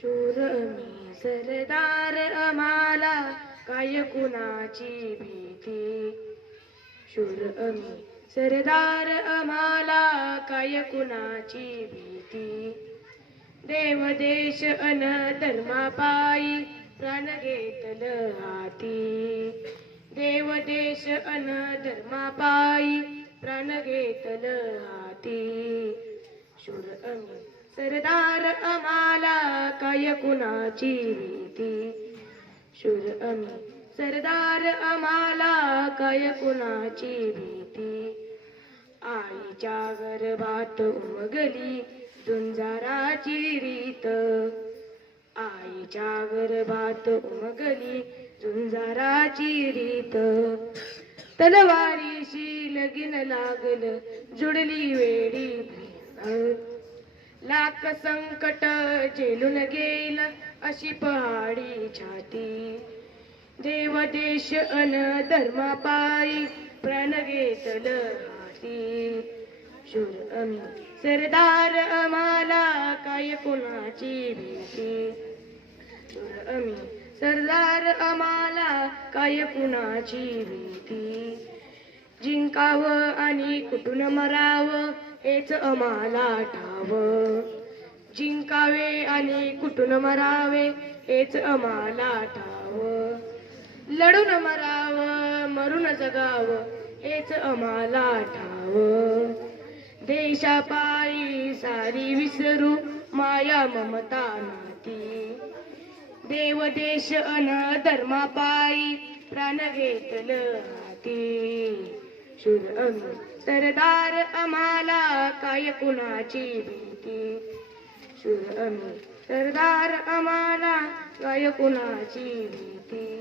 शूर मी सरदार आम्हाला काय कुणाची भीती. शूर मी सरदार आम्हाला काय कुणाची भीती. देव देश अन धर्मापायी प्राण घेतल हाती. देव देश अन धर्मापायी प्राण घेतल हाती. शूर आम्ही सरदार आम्हाला काय कुणाची भीती. शूर आम्ही सरदार आम्हाला काय कुणाची भीती. आईच्या गर्भात उमगली झुंजाराची रीत. आईच्या गर्भात उमगली झुंजाराची रीत. तलवारीशी लगीन लागल जुडली वेडी प्रीत. लाख संकट झेलून गेल अशी पहाडी छाती. देव देश अन धर्मापायी प्राण घेतल हाती. शूर आम्ही सरदार आम्हाला काय कुणाची भीती. शूर आम्ही सरदार आम्हाला काय कुणाची भीती. जिंकावं आणि कुठून मरावं हेच आम्हाला ठाव. जिंकावे आणि कुठून मरावे हेच आम्हाला ठाव. लढून मरावं मरून जगावं हेच आम्हाला ठाव. देशापायी सारी विसरू माया ममता नाती. देव देश अन धर्मापायी प्राण घेतल हाती. शूर आम्ही सरदार आम्हाला काय कुणाची भीती. शूर आम्ही सरदार आम्हाला काय कुणाची भीती.